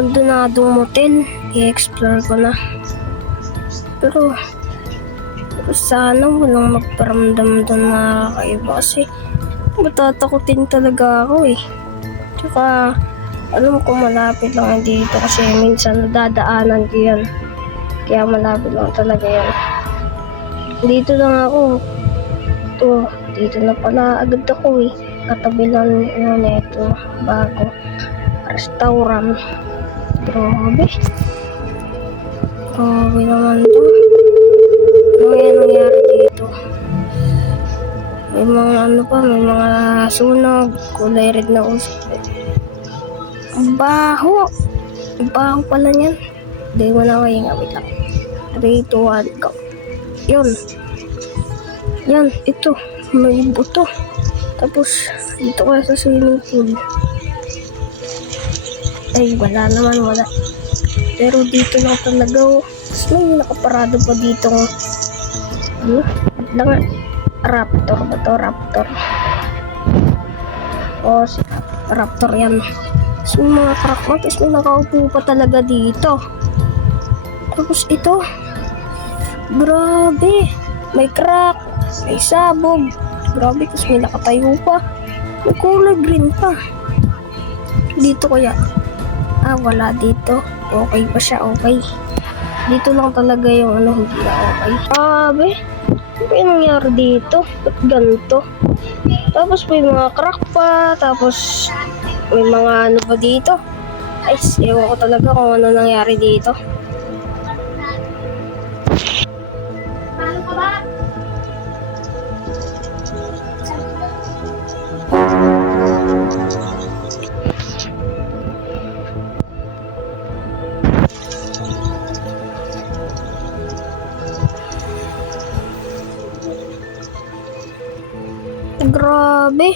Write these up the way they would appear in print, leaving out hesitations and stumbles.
abandonadong motel. I-explore ko na. Pero sana walang magparamdam doon na kakaiba kasi matatakutin talaga ako eh. Tsaka alam ko malapit lang dito kasi minsan nadadaanan ko yan. Kaya malapit lang talaga yan. Dito lang ako. Dito na pala agad ako eh. Katabi lang na ito bago restaurant. Grabe. Grabe naman to. Ano yan nangyari dito? May mga may mga sunog. Kulay red na usok. Ang baho. Ang baho pala niyan. Hindi mo na kayo wait lang. 3, 2, 1, go. Yun. Yan, ito. May buto. Tapos, dito kaya sa swimming pool. Ay, wala naman, wala. Pero dito lang talaga, Tapos may nakaparado pa dito. Lang, raptor ba to? Raptor. Si raptor yan. Tapos may mga crack. Tapos may nakaupo pa talaga dito. Tapos ito. Grabe. May crack. May sabog. Grabe. Tapos may nakatayo pa. May kulay green pa. Dito kaya. Wala dito. Okay pa siya. Okay. Dito lang talaga yung hindi na okay. Grabe. Ano yung nangyari dito? Ba't ganito? Tapos may mga crack pa. Tapos may mga pa dito. Ay, ewan ko talaga kung ano nangyari dito. Paano ka ba? Grabe.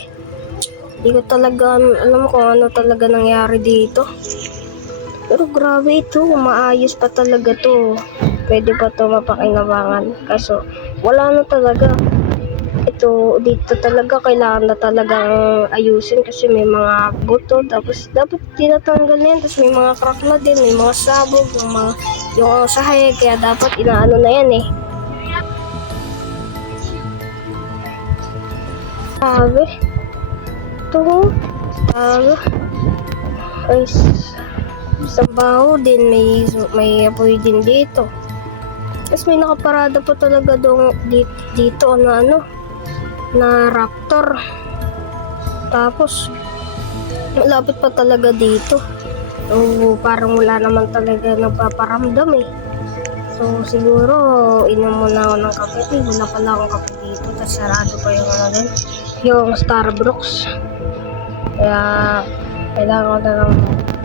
Hindi ko talaga alam kung ano talaga nangyari dito. Pero grabe ito. Maayos pa talaga to. Pwede pa to mapakinabangan. Kaso wala na talaga. Ito dito talaga kailangan na talagang ayusin kasi may mga buto. Tapos dapat tinatanggal yan. Tapos may mga crack na din. May mga sabog. Yung sahig. Kaya dapat inaano na yan eh. Grabe. Ito. Ay, sa baho din. May apoy din dito. Tapos may nakaparada pa talaga doon dito na raptor. Tapos malapit pa talaga dito. Parang wala naman talaga nagpaparamdam eh. So siguro inom muna ako ng kape. Wala pala akong kape dito. Tapos sarado pa yung Starbucks. Kaya kailangan ko na lang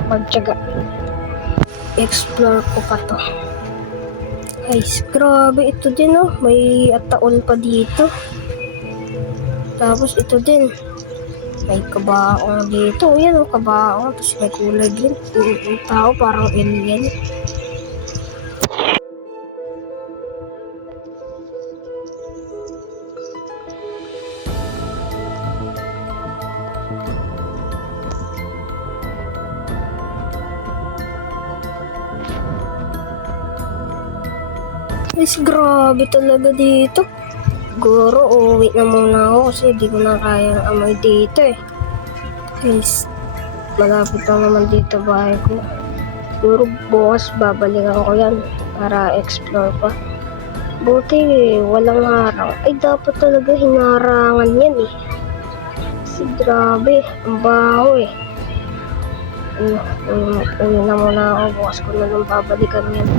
magtiyaga. Explore ko pa to. Guys, grabe ito din may ataol pa dito. Tapos ito din. May kabaong dito. Yan kabaong. Tapos may kulay green. Yung tao parang alien. Guys, grabe talaga dito. Siguro, uwi na muna ako kasi di ko na kayang amoy dito eh. Guys, malapit lang naman dito bahay ko. Siguro bukas babalikan ko yan para explore pa. Buti walang harang. Ay, dapat talaga hinarangan yan eh. Kasi grabe, ang baho eh. Uwi na muna ako. Bukas ko na lang babalikan yan.